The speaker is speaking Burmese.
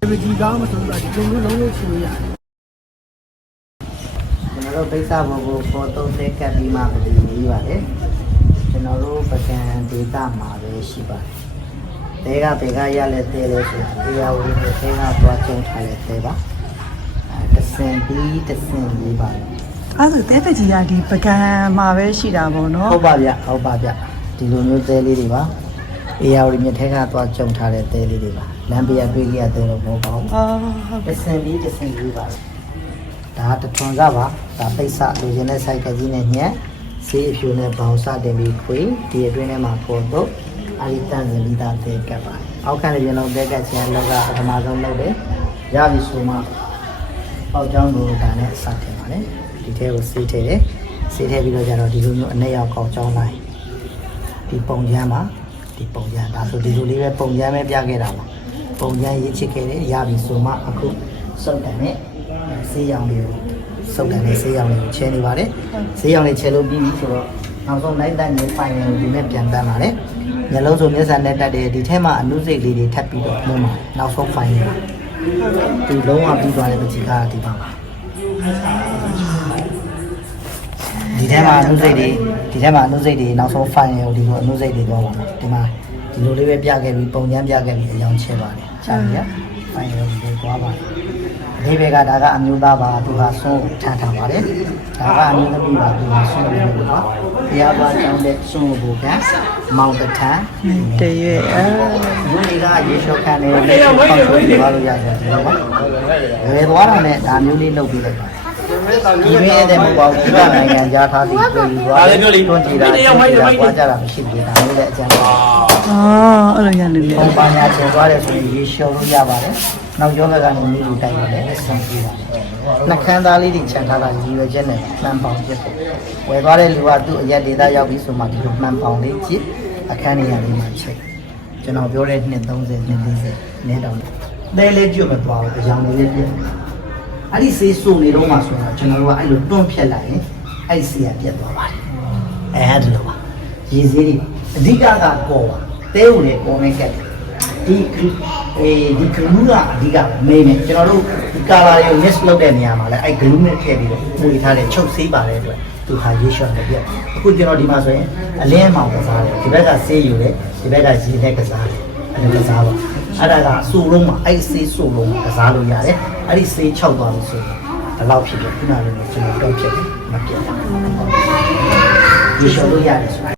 ဒီဒီကားမဆုံးတာဒီလိုမျိုးလုံးလုံးချင်ရတယ်ကျွန်တော်တို့ဒိဋ္ဌဘုံကိုပေါ်သုံးတဲ့ကပ်ပြီးမှပြည်နေပါတယ်ကျွန်တော်တို့ပကံဒေတာမှာပဲရှိပါတယ်တဲကဘေကရလဲတဲလဲဆိုတာတရားဝင်နဲ့တဲကသွားကျုံထားတဲ့တဲပါအဲတဆင်ပြီးတဆင်လေးပါအဲ့ဒါဆိုတဲဖက်ကြီးကဒီပကံမှာပဲရှိတာပေါ့နော်ဟုတ်ပါဗျဟုတ်ပါဗျဒီလိုမျိုးတဲလေးတွေပါ အေယာဝတီမြစ်ထဲကသွားကျုံထားတဲ့တဲလေးတွေပါလမ်းပြရတွေးကြရတဲ့လို့မဟုတ်ပါဘူးအော်ဟုတ်တကဲ့ဆင်ပြီးတဆင်လေးပါဒါကတထွန်စားပါဒါပိတ်စလူချင်းတဲ့စိုက်ကကြီးနဲ့ညက်ဆေးအဖြူနဲ့ဘောင်စတင်ပြီးခွေဒီအတွင်းထဲမှာပေါ်တော့အာရီတန်ဇလီတာတဲကပ်ပါအောက်ခံလည်းပြန်တော့တဲကပ်ခြင်းလောက်ကပထမဆုံးလုပ်တယ်ရပြီဆိုမှပေါက်ချောင်းကိုဒါနဲ့စတင်ပါတယ်ဒီထဲကိုဆေးထည့်တယ်ဆေးထည့်ပြီးတော့ကျတော့ဒီလိုမျိုးအနဲ့ရောက်ကောက်ချောင်းလိုက်ဒီပုံချမ်းမှာ ဒီပုံချမ်းဒါဆိုဒီလိုလေးပဲပုံချမ်းပဲပြခဲ့တာပါပုံချမ်းရေးချစ်ခဲ့တယ်ရပြီဆိုမှအခုစုပ်တယ်နဲ့ဆေးရောင်လေးကိုစုပ်တယ်နဲ့ဆေးရောင်လေးကိုချဲနေပါတယ်ဆေးရောင်လေးချဲလို့ပြီးပြီဆိုတော့နောက်ဆုံးလိုက်တန်ရေးဖိုင်ကိုဒီနဲ့ပြန်တန်းပါတယ်မျက်လုံးဆိုမျက်စံနဲ့တက်တယ်ဒီထဲမှာအနုစိတ်လေးတွေထပ်ပြီးတော့မှုမှာနောက်ဆုံးဖိုင်လေးဒီလုံးဝပြီးသွားတဲ့ပချီကားဒီပါပါဒီထဲမှာအနုစိတ်တွေ ဒီထဲမှာအနုစိတ်တွေနောက်ဆုံး file ကိုဒီလိုအနုစိတ်တွေတော့ပါမယ်ဒီမှာဒီလိုလေးပဲပြခဲ့ပြီးပုံချမ်းပြခဲ့ပြီးအကြောင်းချဲပါတယ်ချာပြီရ file ကိုဒီလိုသွားပါတယ်အလေးပဲကဒါကအမျိုးသားပါသူကဆုံးထမ်းထားပါတယ်ဒါကအမျိုးသမီးပါသူကဆုံးလို့ပါတရားပါကြောင်းတဲ့ဆုံးဘူကမောင်တထန်တရွေ့အဲလူတွေကရေလျှော့ခံနေတယ်ပေါ့ဆိုပြီးသွားလို့ရတယ်ဒီလိုပါဘယ်သွားတာနဲ့ဒါမျိုးလေးလုပ်ပြီးလိုက်ပါတယ် ဒီမင်းတဲ့မပေါ့ဒီကနိုင်ငံကြားထားပြီးပြည်သွားတယ်တွန်းကြည့်တာတွန်းကြည့်တာကြွားကြတာမရှိဘူးဒါမျိုးလည်းအကျဉ်းပါအော်အဲ့လိုရလူလေပုံပညာကျင်သွားတယ်ဆိုရင်ရေလျှော့လို့ရပါတယ်နောက်ကျောဘက်ကနေမိလူတိုက်ရတယ်အဆင်ပြေပါတယ်နှခမ်းသားလေးတွေခြံထားတာရည်ရွယ်ချက်နဲ့မှန်ပေါင်ဖြစ်ဖို့ဝယ်သွားတဲ့လူကသူ့အရက်ဒေတာရောက်ပြီဆိုမှဒီလိုမှန်ပေါင်လေးကြည့်အခန်းနေရာလေးမှာချိန်ကျွန်တော်ပြောတဲ့နှစ်30နှစ်40နဲ့တောင်တဲလေးကျွတ်မသွားဘူးအကြောင်းလေးပြည့် အဲ့ဒီဆေးစုံနေတော့မှဆိုတော့ကျွန်တော်တို့ကအဲ့လိုတွန်းဖြတ်လိုက်ရင်အဲ့ဒီဆေးကပြတ်သွားပါတယ်အဲဒီလိုပါရေဆေးတွေအဓိကကကောပါတဲဝင်လေကောနေခဲ့တယ်ဒီအဲဒီဂလူးကအဓိကမေးနေကျွန်တော်တို့ဒီကာလာတွေကို mix လုပ်တဲ့နေရာမှာလည်းအဲဂလူးနဲ့ထည့်ပြီးတော့ပူရထားတဲ့ချုပ်ဆေးပါတဲ့အတွက်သူဟာရေရှော့နေပြတ်အခုကျွန်တော်ဒီမှာဆိုရင်အလင်းမောင်ကစားတယ်ဒီဘက်ကဆေးယူတယ်ဒီဘက်ကရေနဲ့ကစားတယ်အဲ့လိုကစားပါ အဲ့ဒါကအဆူလုံးမှာအဲ့ဆေးဆူလုံးမှာကစားလို့ရတယ်အဲ့ဒီဆေး၆သွားလို့ဆိုရင်ဘယ်လောက်ဖြစ်လဲခုနကလည်းကျွန်တော်တော့ဖြစ်တယ်မပြတ်ဘူးရေရှော့လို့ရတယ်ဆိုတာ